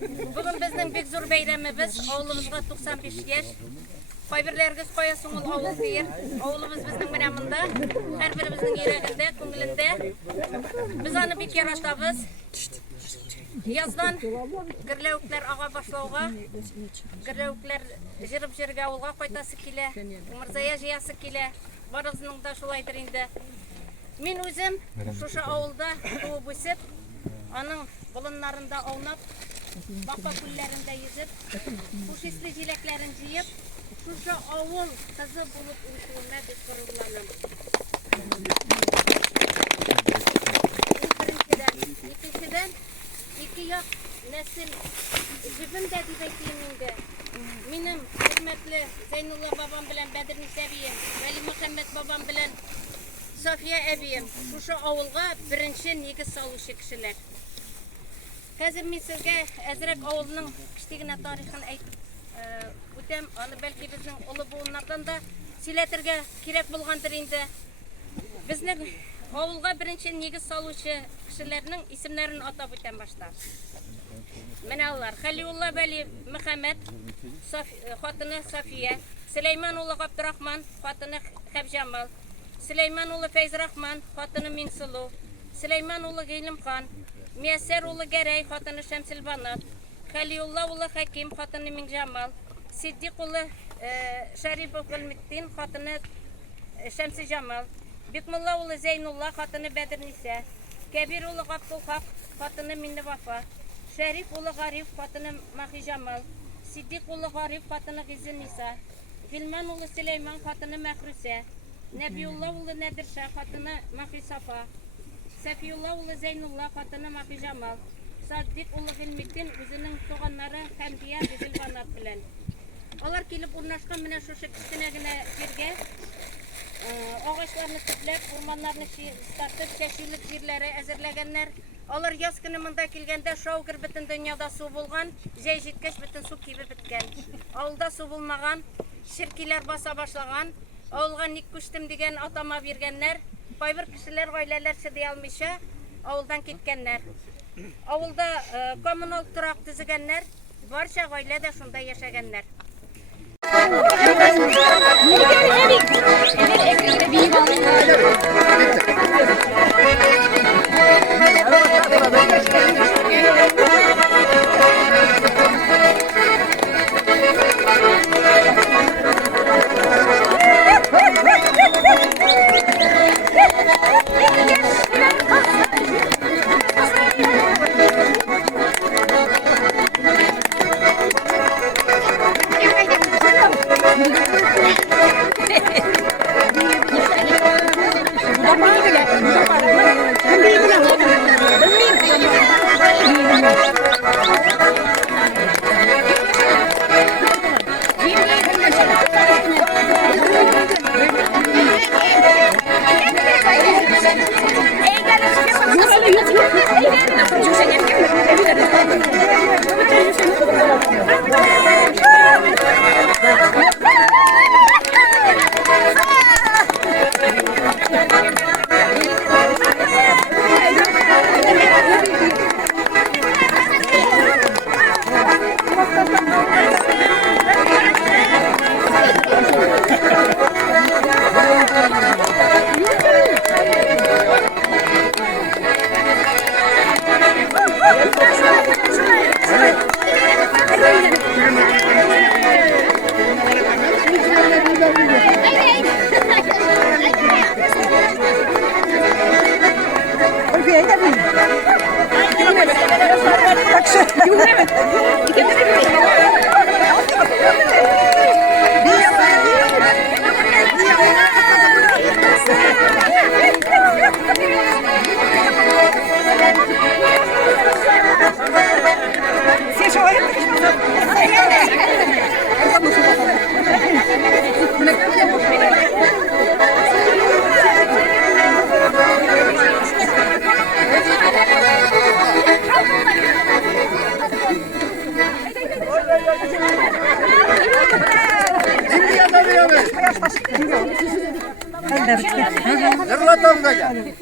Bugün bizning bek zo'r bayramimiz. Oğlumuzga 95 yaş. Qaybirlergiz qo'yasin ul ovul der. Ovulimiz bizning menamında. Her birimizning yuragida, ko'nglida. Biz ani bekar oshtabız. Yazdan girlevkler ağa başlauga. Girlevkler jirib-jirga avulga qaytası kile. Mirzaya jiyası kile. Barizning da şulaydır indi. Men o'zim şuşa avulda doğup o'sib, aның bulunlarında oynap, baqqa kullarında yüzüp, kuşisli jileklerin jiyip, şuşa avul kızı bulup uyuştuğuna biz gururlanım. İkinciden, iki yak nesil jibim de dibekiyiminde. Benim hürmetli Zeynullah babam bilen Bedir Nisebiyim, Veli Muhammed babam bilen Safiye ebiyim. Şuşa avulga birinci negiz saluşu kişiler. Hazır men sizge Ezrek avulunun kichigina tarixini aytib o'tam. Ani balki bizning ulu buğunlardan da siletirge kerak bo'lgandir endi. Bizning avulga birinci negiz saluşu kişilerning isimlerini atab o'tam başta. Menalar Halilullah Veli Muhammed, xotini Safiye, Süleymanullah Abdurrahman, xotini Habjamal, Süleymanullah Feyzrahman, xotini Minsulu, Süleymanullah Geylimxon, Miyasserullah Geray, xotini Şemsilbanat, Halilullah Hakim, xotini Mingjamal, Siddiqullah Şaripov Gülmettin, xotini Şemsi Jamal, Bikmullahullah Zeynullah, xotini Bedir Nisa, Kabirullah Abdulhaq, xotini Minni Vafa, Şerifullah Garif, xotini Mahi Jamal, Siddiqullah Garif, xotini Gizi Nisa, Filmanullah Süleyman, xotini Mahruse, Nebiyullahullah Nedirşah, xotini Mahi Safa, Safiyullahullah Zeynullah, xotini Mahi Jamal, Saddiqullah Gülmettin, o'zining to'g'anlari Hamdiya Zilvanat bilan. Ular kelib o'rnashgan mana shu kichkinagina yerga ağaçlarını tiplep, ormanlarını ıslatып, çeşillik yerleri hazırlaganlar. Alır yaz günü mında kelgende şovgir bütün dünyada su bulgan, jey jetkeş bütün su kibi bitken. Avulda su bulmagan, şirkiler basa başlagan, avulga nik kuştum degen atama bergenler, qaybir kişiler, aileler çiday almışa avuldan ketkenler. Avulda kommunal turak tüzügenler, barcha aile de şunda yaşaganlar. Zırlatalım da gel.